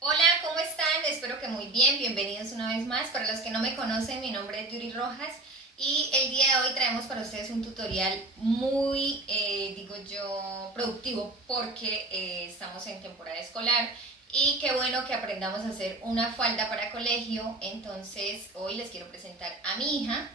Hola, ¿cómo están? Espero que muy bien, bienvenidos una vez más. Para los que no me conocen, mi nombre es Yuri Rojas y el día de hoy traemos para ustedes un tutorial muy, digo yo, productivo porque estamos en temporada escolar y qué bueno que aprendamos a hacer una falda para colegio. Entonces, hoy les quiero presentar a mi hija.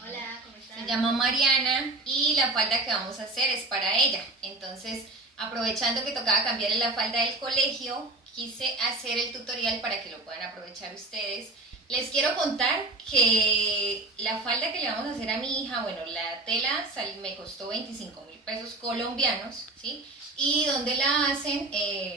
Hola, ¿cómo Se están? llama Mariana y la falda que vamos a hacer es para ella. Entonces, aprovechando que tocaba cambiarle la falda del colegio, quise hacer el tutorial para que lo puedan aprovechar ustedes. Les quiero contar que la falda que le vamos a hacer a mi hija, bueno, la tela me costó 25.000 pesos colombianos, ¿sí? Y donde la hacen,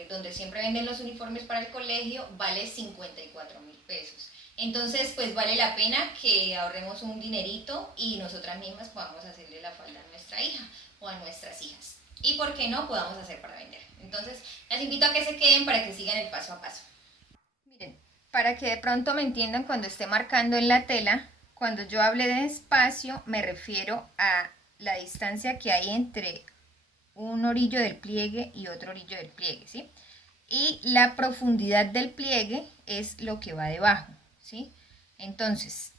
donde siempre venden los uniformes para el colegio, vale 54.000 pesos. Entonces, pues vale la pena que ahorremos un dinerito y nosotras mismas podamos hacerle la falda a nuestra hija o a nuestras hijas. Y por qué no podamos hacer para vender. Entonces, las invito a que se queden para que sigan el paso a paso. Miren, para que de pronto me entiendan cuando esté marcando en la tela, cuando yo hable de espacio me refiero a la distancia que hay entre un orillo del pliegue y otro orillo del pliegue, ¿sí? Y la profundidad del pliegue es lo que va debajo, ¿sí? Entonces,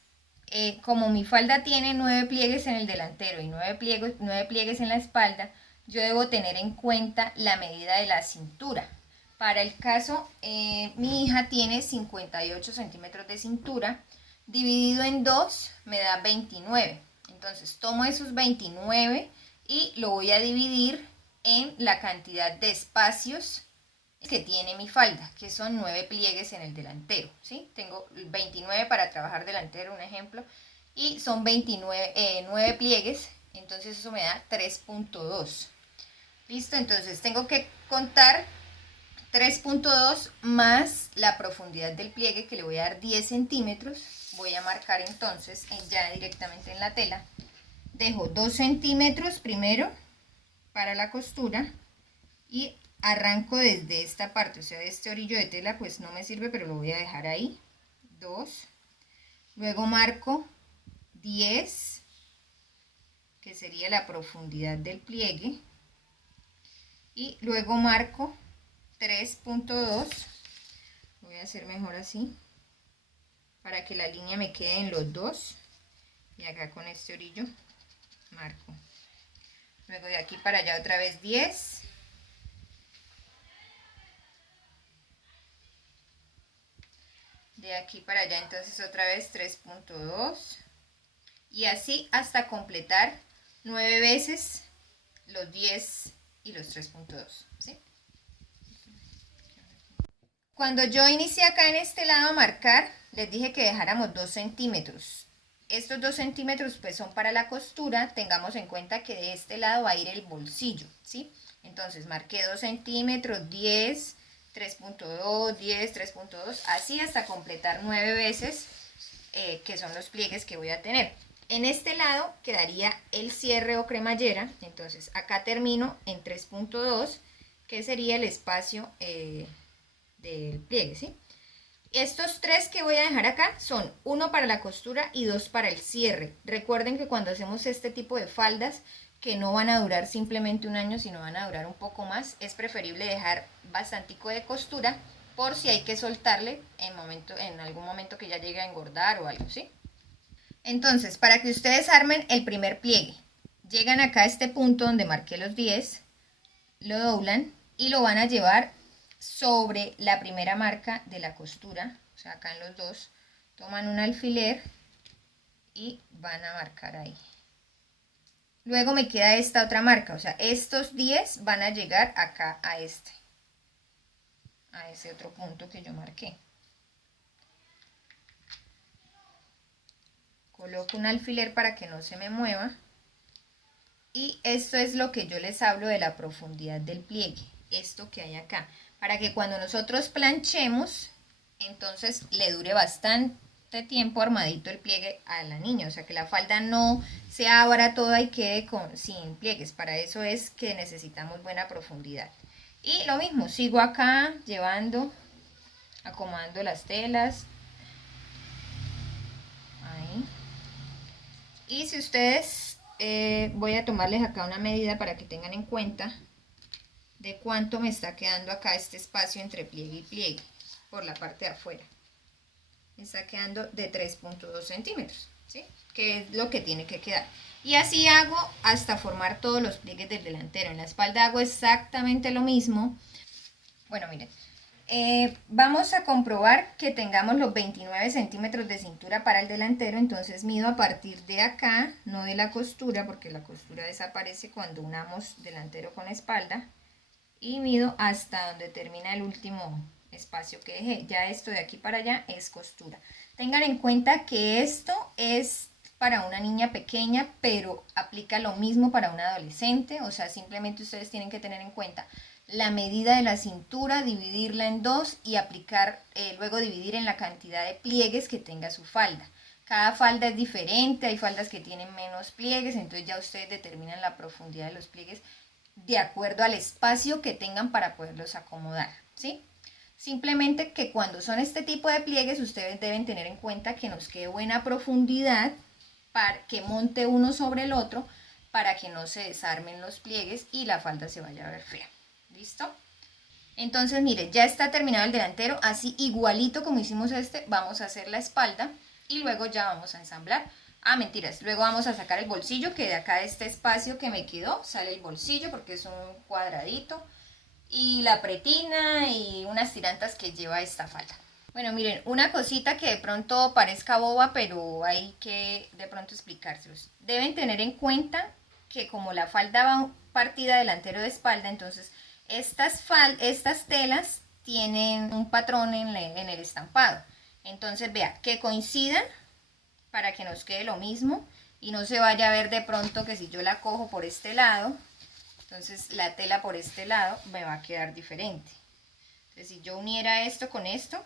como mi falda tiene 9 pliegues en el delantero y 9 pliegues en la espalda, yo debo tener en cuenta la medida de la cintura. Para el caso, mi hija tiene 58 centímetros de cintura, dividido en 2 me da 29. Entonces tomo esos 29 y lo voy a dividir en la cantidad de espacios que tiene mi falda, que son 9 pliegues en el delantero, ¿sí? Tengo 29 para trabajar delantero, un ejemplo, y son 29, 9 pliegues, entonces eso me da 3.2. ¿Listo? Entonces tengo que contar 3.2 más la profundidad del pliegue, que le voy a dar 10 centímetros. Voy a marcar entonces ya directamente en la tela. Dejo 2 centímetros primero para la costura y arranco desde esta parte, o sea, de este orillo de tela pues no me sirve, pero lo voy a dejar ahí. 2. Luego marco 10, que sería la profundidad del pliegue, y luego marco 3.2. Voy a hacer mejor así para que la línea me quede en los dos, y acá con este orillo marco. Luego de aquí para allá otra vez 10. De aquí para allá entonces otra vez 3.2. Y así hasta completar 9 veces los 10 y los 3.2, ¿sí? Cuando yo inicié acá en este lado a marcar, les dije que dejáramos 2 centímetros. Estos 2 centímetros pues son para la costura. Tengamos en cuenta que de este lado va a ir el bolsillo, ¿sí? Entonces marqué 2 centímetros, 10, 3.2, 10, 3.2, así hasta completar 9 veces, que son los pliegues que voy a tener. En este lado quedaría el cierre o cremallera, entonces acá termino en 3.2, que sería el espacio del pliegue, ¿sí? Estos tres que voy a dejar acá son uno para la costura y dos para el cierre. Recuerden que cuando hacemos este tipo de faldas, que no van a durar simplemente un año, sino van a durar un poco más, es preferible dejar bastantico de costura por si hay que soltarle en algún momento que ya llegue a engordar o algo, ¿sí? Entonces, para que ustedes armen el primer pliegue, llegan acá a este punto donde marqué los 10, lo doblan y lo van a llevar sobre la primera marca de la costura, o sea, acá en los dos, toman un alfiler y van a marcar ahí. Luego me queda esta otra marca, o sea, estos 10 van a llegar acá a a ese otro punto que yo marqué. Coloco un alfiler para que no se me mueva. Y esto es lo que yo les hablo de la profundidad del pliegue, esto que hay acá, para que cuando nosotros planchemos, entonces le dure bastante tiempo armadito el pliegue a la niña, o sea que la falda no se abra toda y quede sin pliegues. Para eso es que necesitamos buena profundidad. Y lo mismo, sigo acá llevando, acomodando las telas, ahí. Y si ustedes, voy a tomarles acá una medida para que tengan en cuenta. de cuánto me está quedando acá este espacio entre pliegue y pliegue por la parte de afuera. Me está quedando de 3.2 centímetros, ¿sí? Que es lo que tiene que quedar. Y así hago hasta formar todos los pliegues del delantero. En la espalda hago exactamente lo mismo. Bueno, miren, vamos a comprobar que tengamos los 29 centímetros de cintura para el delantero. Entonces mido a partir de acá, no de la costura, porque la costura desaparece cuando unamos delantero con espalda. Y mido hasta donde termina el último espacio que dejé. Ya esto de aquí para allá es costura. Tengan en cuenta que esto es para una niña pequeña, pero aplica lo mismo para un adolescente. O sea, simplemente ustedes tienen que tener en cuenta la medida de la cintura, dividirla en dos y aplicar, luego dividir en la cantidad de pliegues que tenga su falda. Cada falda es diferente, hay faldas que tienen menos pliegues, entonces ya ustedes determinan la profundidad de los pliegues de acuerdo al espacio que tengan para poderlos acomodar, ¿sí? Simplemente que cuando son este tipo de pliegues, ustedes deben tener en cuenta que nos quede buena profundidad para que monte uno sobre el otro para que no se desarmen los pliegues y la falda se vaya a ver fea. ¿Listo? Entonces, mire, ya está terminado el delantero, así igualito como hicimos este, vamos a hacer la espalda y luego ya vamos a ensamblar. Ah, mentiras, luego vamos a sacar el bolsillo, que de acá de este espacio que me quedó sale el bolsillo porque es un cuadradito, y la pretina y unas tirantas que lleva esta falda. Bueno, miren, una cosita que de pronto parezca boba, pero hay que de pronto explicárselos. Deben tener en cuenta que como la falda va partida delantero de espalda, entonces estas telas tienen un patrón en el estampado. Entonces, vea, que coincidan para que nos quede lo mismo y no se vaya a ver de pronto que si yo la cojo por este lado, entonces la tela por este lado me va a quedar diferente. Entonces, si yo uniera esto con esto,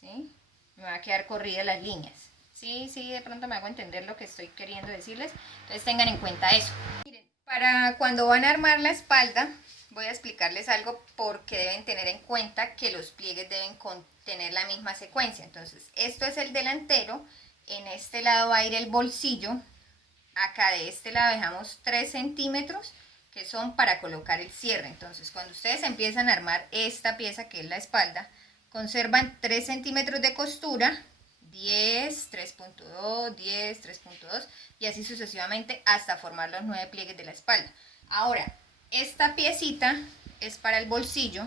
¿sí? Me va a quedar corridas las líneas. Sí, de pronto me hago entender lo que estoy queriendo decirles. Entonces tengan en cuenta eso. Miren, para cuando van a armar la espalda, voy a explicarles algo porque deben tener en cuenta que los pliegues deben tener la misma secuencia. Entonces, esto es el delantero, en este lado va a ir el bolsillo, acá de este lado dejamos 3 centímetros que son para colocar el cierre. Entonces, cuando ustedes empiezan a armar esta pieza que es la espalda, conservan 3 centímetros de costura, 10, 3.2, 10, 3.2 y así sucesivamente hasta formar los 9 pliegues de la espalda. Ahora, esta piecita es para el bolsillo,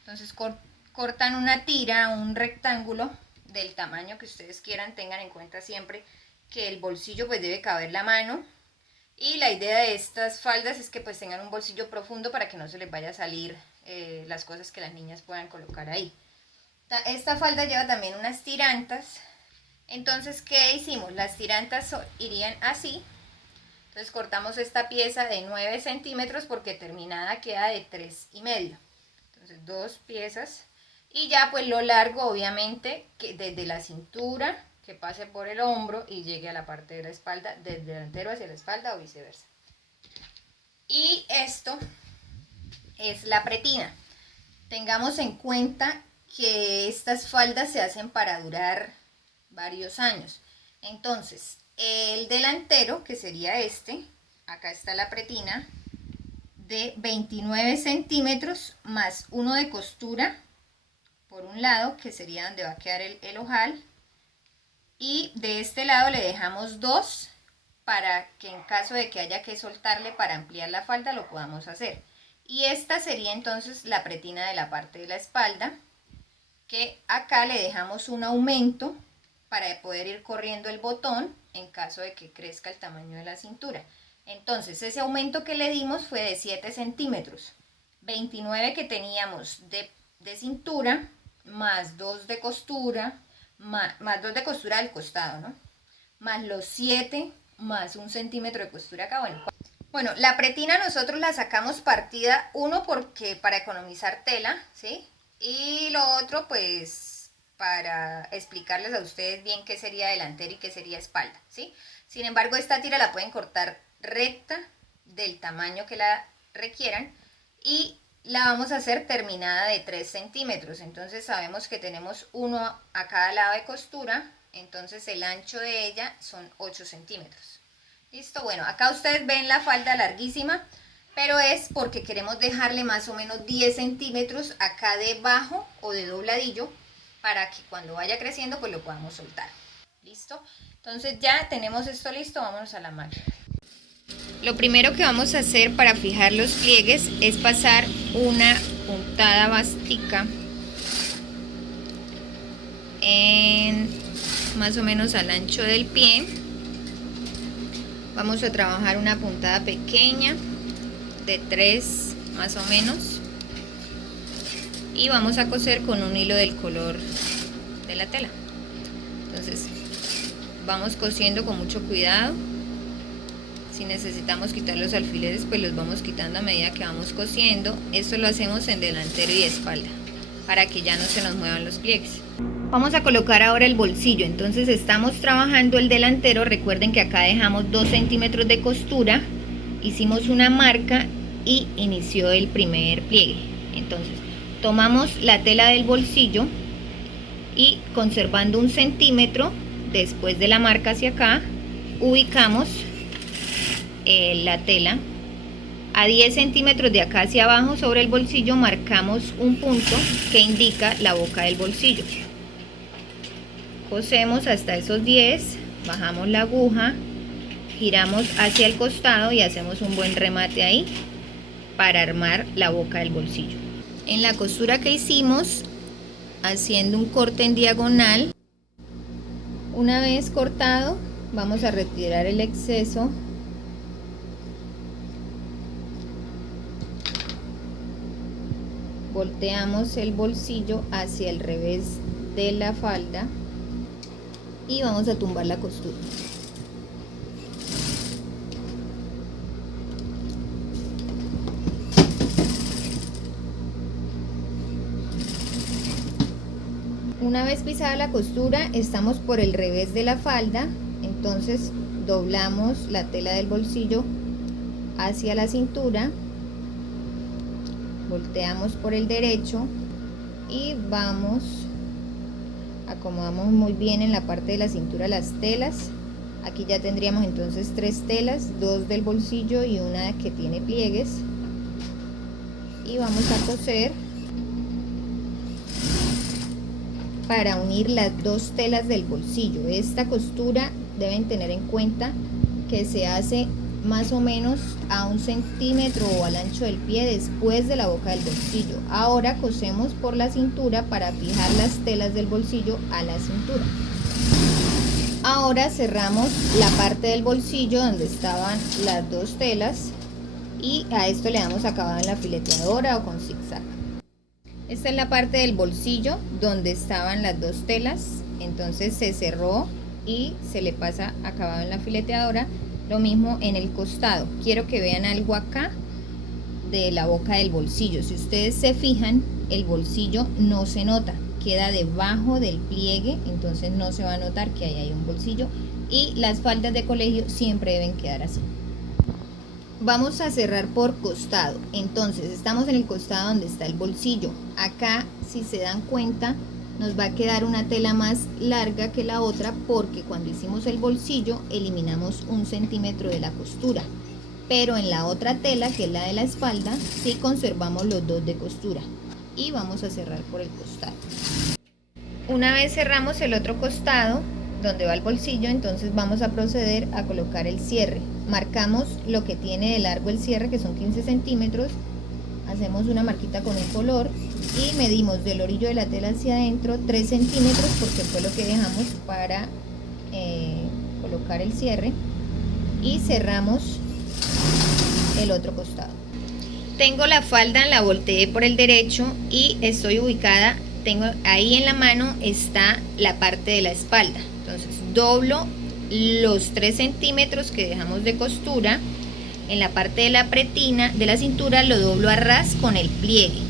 entonces cortan una tira, un rectángulo del tamaño que ustedes quieran. Tengan en cuenta siempre que el bolsillo pues debe caber la mano, y la idea de estas faldas es que pues tengan un bolsillo profundo para que no se les vaya a salir las cosas que las niñas puedan colocar ahí. Esta falda lleva también unas tirantas. Entonces, ¿qué hicimos? Las tirantas irían así. Entonces cortamos esta pieza de 9 centímetros porque terminada queda de 3,5. Entonces 2 piezas. Y ya pues lo largo obviamente que desde la cintura, que pase por el hombro y llegue a la parte de la espalda, del delantero hacia la espalda o viceversa. Y esto es la pretina. Tengamos en cuenta que estas faldas se hacen para durar varios años. Entonces, el delantero, que sería este, acá está la pretina, de 29 centímetros más uno de costura por un lado, que sería donde va a quedar el ojal, y de este lado le dejamos 2 para que en caso de que haya que soltarle para ampliar la falda lo podamos hacer. Y esta sería entonces la pretina de la parte de la espalda, que acá le dejamos un aumento para poder ir corriendo el botón en caso de que crezca el tamaño de la cintura. Entonces ese aumento que le dimos fue de 7 centímetros, 29 que teníamos de cintura, más 2 de costura, más 2 de costura del costado, ¿no? Más los 7, más 1 centímetro de costura acá, bueno, la pretina nosotros la sacamos partida, uno porque para economizar tela, ¿sí? Y lo otro pues para explicarles a ustedes bien qué sería delantera y qué sería espalda, ¿sí? Sin embargo, esta tira la pueden cortar recta del tamaño que la requieran y la vamos a hacer terminada de 3 centímetros. Entonces sabemos que tenemos uno a cada lado de costura, entonces el ancho de ella son 8 centímetros. Listo, bueno, acá ustedes ven la falda larguísima. pero es porque queremos dejarle más o menos 10 centímetros acá debajo o de dobladillo para que cuando vaya creciendo pues lo podamos soltar. ¿Listo? Entonces ya tenemos esto listo, vámonos a la máquina. Lo primero que vamos a hacer para fijar los pliegues es pasar una puntada bastica en más o menos al ancho del pie. Vamos a trabajar una puntada pequeña de 3 más o menos y vamos a coser con un hilo del color de la tela. Entonces vamos cosiendo con mucho cuidado. Si necesitamos quitar los alfileres pues los vamos quitando a medida que vamos cosiendo. Esto lo hacemos en delantero y espalda para que ya no se nos muevan los pliegues. Vamos a colocar ahora el bolsillo. Entonces estamos trabajando el delantero. Recuerden que acá dejamos 2 centímetros de costura, hicimos una marca y inició el primer pliegue. Entonces tomamos la tela del bolsillo y conservando 1 centímetro después de la marca hacia acá, ubicamos la tela a 10 centímetros de acá hacia abajo. Sobre el bolsillo marcamos un punto que indica la boca del bolsillo. Cosemos hasta esos 10, bajamos la aguja, giramos hacia el costado y hacemos un buen remate ahí para armar la boca del bolsillo. En la costura que hicimos, haciendo un corte en diagonal, una vez cortado, vamos a retirar el exceso. Volteamos el bolsillo hacia el revés de la falda y vamos a tumbar la costura. Una vez pisada la costura, estamos por el revés de la falda, entonces doblamos la tela del bolsillo hacia la cintura, volteamos por el derecho y vamos, acomodamos muy bien en la parte de la cintura las telas. Aquí ya tendríamos entonces 3 telas, 2 del bolsillo y una que tiene pliegues, y vamos a coser para unir las 2 telas del bolsillo. Esta costura deben tener en cuenta que se hace más o menos a 1 centímetro o al ancho del pie después de la boca del bolsillo. Ahora cosemos por la cintura para fijar las telas del bolsillo a la cintura. Ahora cerramos la parte del bolsillo donde estaban las 2 telas y a esto le damos acabado en la fileteadora o con zigzag. Esta es la parte del bolsillo donde estaban las 2 telas, entonces se cerró y se le pasa acabado en la fileteadora. Lo mismo en el costado. Quiero que vean algo acá de la boca del bolsillo. Si ustedes se fijan, el bolsillo no se nota, queda debajo del pliegue, entonces no se va a notar que ahí hay un bolsillo, y las faldas de colegio siempre deben quedar así. Vamos a cerrar por costado. Entonces estamos en el costado donde está el bolsillo. Acá, si se dan cuenta, nos va a quedar una tela más larga que la otra porque cuando hicimos el bolsillo eliminamos 1 centímetro de la costura, pero en la otra tela, que es la de la espalda, sí conservamos los 2 de costura. Y vamos a cerrar por el costado. Una vez cerramos el otro costado donde va el bolsillo, entonces vamos a proceder a colocar el cierre. Marcamos lo que tiene de largo el cierre, que son 15 centímetros. Hacemos una marquita con un color y medimos del orillo de la tela hacia adentro 3 centímetros porque fue lo que dejamos para colocar el cierre, y cerramos el otro costado. Tengo la falda, la volteé por el derecho y estoy ubicada, tengo ahí en la mano está la parte de la espalda, entonces doblo los 3 centímetros que dejamos de costura. En la parte de la pretina de la cintura lo doblo a ras con el pliegue,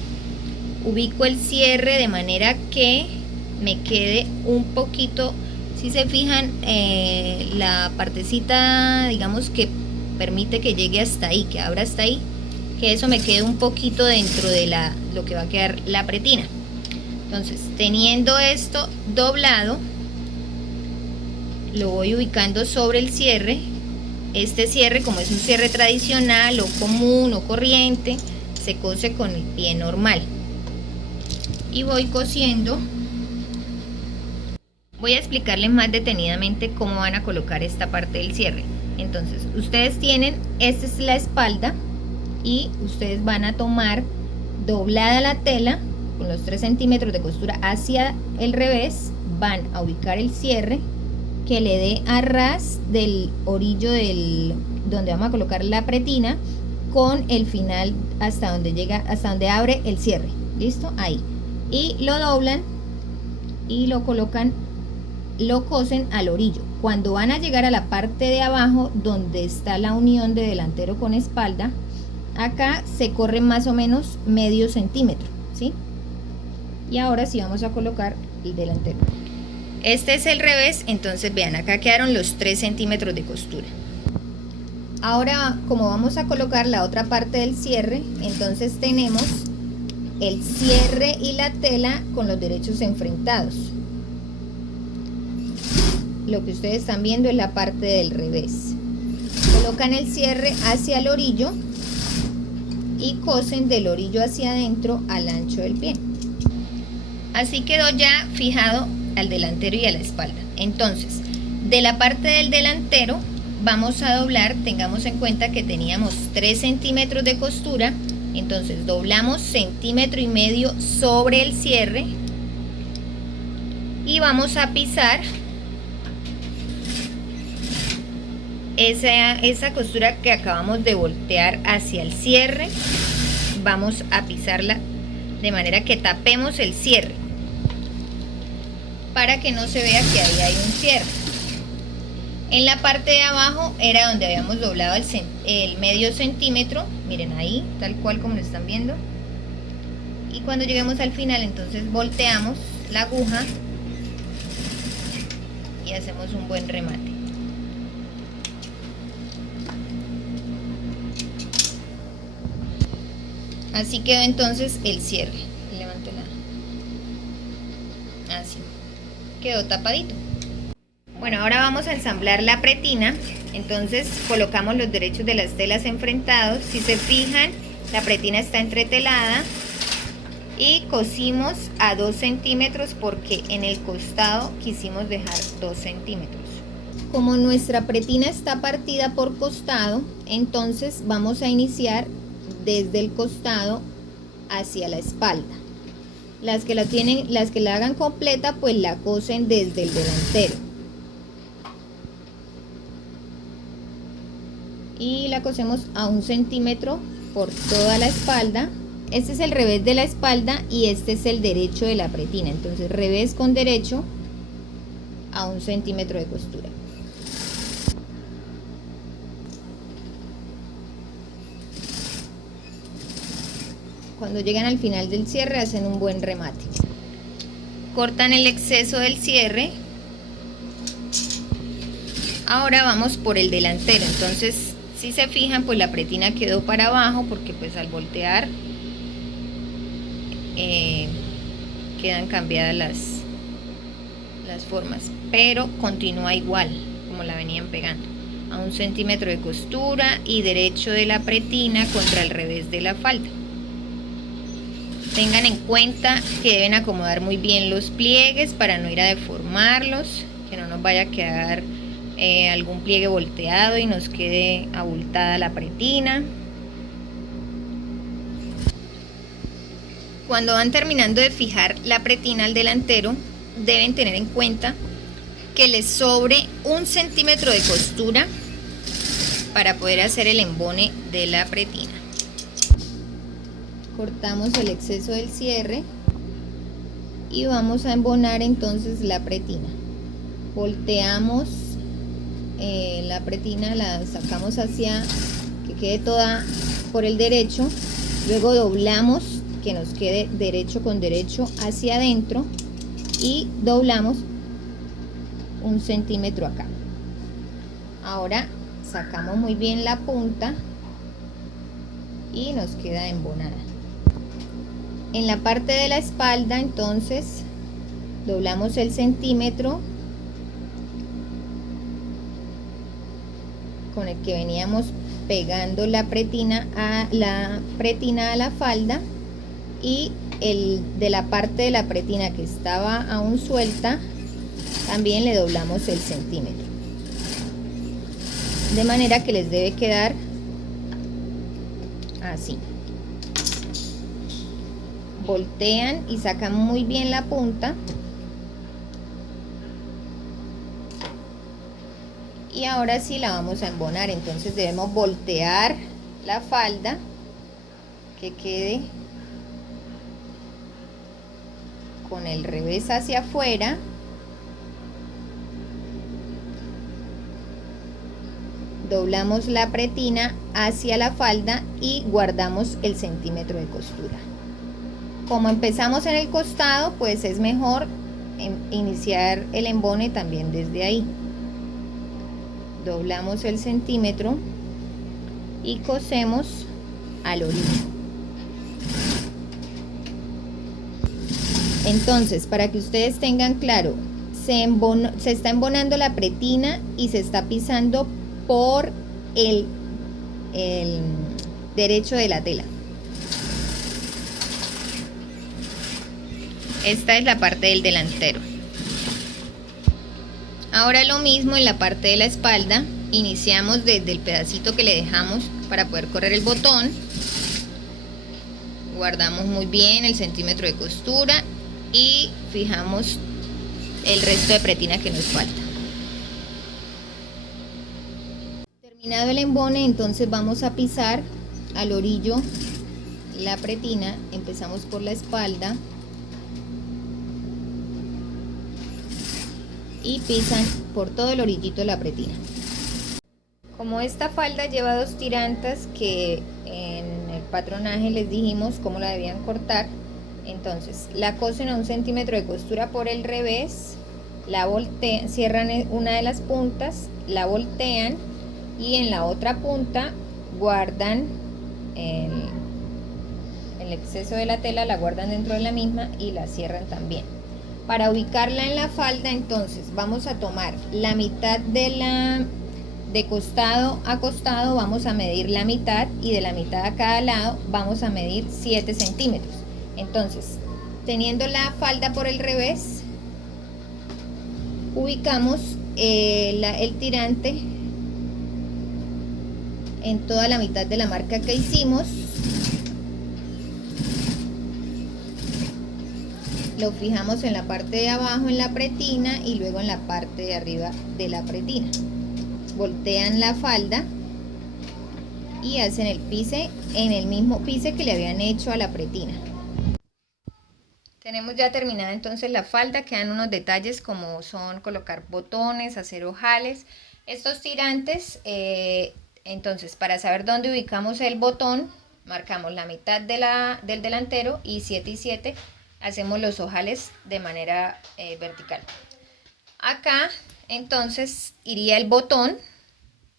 ubico el cierre de manera que me quede un poquito, si se fijan, la partecita, digamos, que permite que llegue hasta ahí, que abra hasta ahí, que eso me quede un poquito dentro de lo que va a quedar la pretina. Entonces, teniendo esto doblado, lo voy ubicando sobre el cierre Este cierre, como es un cierre tradicional o común o corriente, se cose con el pie normal. Y voy cosiendo. Voy a explicarles más detenidamente cómo van a colocar esta parte del cierre. Entonces, ustedes tienen, esta es la espalda y ustedes van a tomar doblada la tela con los 3 centímetros de costura hacia el revés, van a ubicar el cierre que le dé a ras del orillo del donde vamos a colocar la pretina con el final hasta donde llega, hasta donde abre el cierre. ¿Listo? Ahí. Y lo doblan y lo colocan, lo cosen al orillo. Cuando van a llegar a la parte de abajo donde está la unión de delantero con espalda, acá se corre más o menos medio centímetro, ¿sí? Y ahora sí vamos a colocar el delantero. Este es el revés, entonces vean, acá quedaron los 3 centímetros de costura. Ahora, como vamos a colocar la otra parte del cierre, entonces tenemos el cierre y la tela con los derechos enfrentados. Lo que ustedes están viendo es la parte del revés. Colocan el cierre hacia el orillo y cosen del orillo hacia adentro al ancho del pie. Así quedó ya fijado al delantero y a la espalda. Entonces, de la parte del delantero vamos a doblar, tengamos en cuenta que teníamos 3 centímetros de costura, entonces doblamos 1,5 centímetros sobre el cierre y vamos a pisar esa costura que acabamos de voltear hacia el cierre, vamos a pisarla de manera que tapemos el cierre para que no se vea que ahí hay un cierre. En la parte de abajo era donde habíamos doblado el medio centímetro, miren ahí, tal cual como lo están viendo. Y cuando lleguemos al final, entonces volteamos la aguja y hacemos un buen remate. Así quedó entonces el cierre. Levanto así. Quedó tapadito. Bueno, ahora vamos a ensamblar la pretina. Entonces colocamos los derechos de las telas enfrentados. Si se fijan, la pretina está entretelada y cosimos a 2 centímetros porque en el costado quisimos dejar 2 centímetros. Como nuestra pretina está partida por costado, entonces vamos a iniciar desde el costado hacia la espalda. Las que la hagan completa, pues la cosen desde el delantero y la cosemos a 1 centímetro por toda la espalda. Este es el revés de la espalda y este es el derecho de la pretina, entonces revés con derecho a 1 centímetro de costura. Cuando llegan al final del cierre hacen un buen remate. Cortan el exceso del cierre. Ahora vamos por el delantero. Entonces, si se fijan, pues la pretina quedó para abajo porque pues al voltear quedan cambiadas las formas. Pero continúa igual como la venían pegando. A 1 centímetro de costura y derecho de la pretina contra el revés de la falda. Tengan en cuenta que deben acomodar muy bien los pliegues para no ir a deformarlos, que no nos vaya a quedar algún pliegue volteado y nos quede abultada la pretina. Cuando van terminando de fijar la pretina al delantero, deben tener en cuenta que les sobre 1 centímetro de costura para poder hacer el embone de la pretina. Cortamos el exceso del cierre y vamos a embonar entonces la pretina. Volteamos la pretina, la sacamos hacia que quede toda por el derecho, luego doblamos que nos quede derecho con derecho hacia adentro y doblamos 1 centímetro acá. Ahora sacamos muy bien la punta y nos queda embonada. En la parte de la espalda, entonces, doblamos el centímetro con el que veníamos pegando la pretina a la falda, y el de la parte de la pretina que estaba aún suelta también le doblamos el centímetro, de manera que les debe quedar así. Voltean y sacan muy bien la punta. Y ahora sí la vamos a embonar, entonces debemos voltear la falda que quede con el revés hacia afuera. Doblamos la pretina hacia la falda y guardamos el centímetro de costura. Como empezamos en el costado, pues es mejor iniciar el embone también desde ahí. Doblamos el centímetro y cosemos al orillo. Entonces, para que ustedes tengan claro, se está embonando la pretina y se está pisando por el derecho de la tela. Esta es la parte del delantero. Ahora lo mismo en la parte de la espalda. Iniciamos desde el pedacito que le dejamos para poder correr el botón. Guardamos muy bien el centímetro de costura y fijamos el resto de pretina que nos falta. Terminado el embone, entonces vamos a pisar al orillo la pretina. Empezamos por la espalda y pisan por todo el orillito la pretina. Como esta falda lleva 2 tirantas que en el patronaje les dijimos cómo la debían cortar, entonces la cosen a 1 centímetro de costura por el revés, la voltean, cierran una de las puntas, la voltean y en la otra punta guardan el exceso de la tela, la guardan dentro de la misma y la cierran también. Para ubicarla en la falda, entonces vamos a tomar la mitad de costado a costado, vamos a medir la mitad, y de la mitad a cada lado vamos a medir 7 centímetros. Entonces, teniendo la falda por el revés, ubicamos el tirante en toda la mitad de la marca que hicimos. Lo fijamos en la parte de abajo en la pretina y luego en la parte de arriba de la pretina. Voltean la falda y hacen el pise en el mismo pise que le habían hecho a la pretina. Tenemos ya terminada entonces la falda. Quedan unos detalles como son colocar botones, hacer ojales. Estos tirantes, entonces para saber dónde ubicamos el botón, marcamos la mitad del delantero y 7 y 7 hacemos los ojales de manera vertical. Acá entonces iría el botón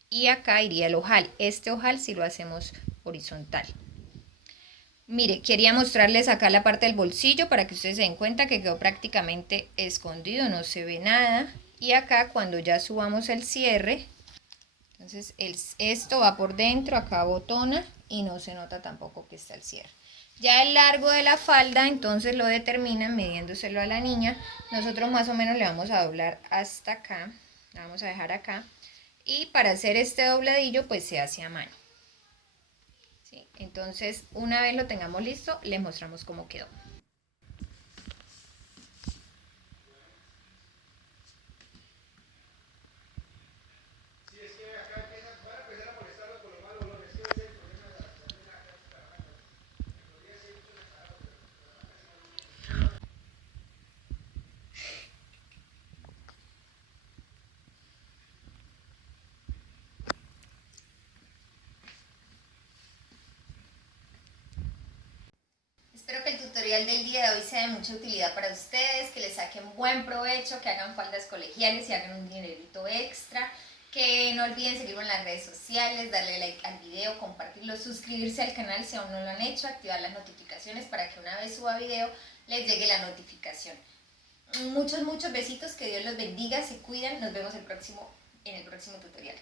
y acá iría el ojal. Este ojal si lo hacemos horizontal. Mire, quería mostrarles acá la parte del bolsillo para que ustedes se den cuenta que quedó prácticamente escondido, no se ve nada. Y acá cuando ya subamos el cierre, entonces esto va por dentro, acá botona y no se nota tampoco que está el cierre. Ya el largo de la falda entonces lo determinan midiéndoselo a la niña. Nosotros más o menos le vamos a doblar hasta acá, la vamos a dejar acá. Y para hacer este dobladillo pues se hace a mano. ¿Sí? Entonces una vez lo tengamos listo les mostramos cómo quedó. Espero que el tutorial del día de hoy sea de mucha utilidad para ustedes, que les saquen buen provecho, que hagan faldas colegiales y hagan un dinerito extra, que no olviden seguirme en las redes sociales, darle like al video, compartirlo, suscribirse al canal si aún no lo han hecho, activar las notificaciones para que una vez suba video les llegue la notificación. Muchos besitos, que Dios los bendiga, se cuidan, nos vemos en el próximo tutorial.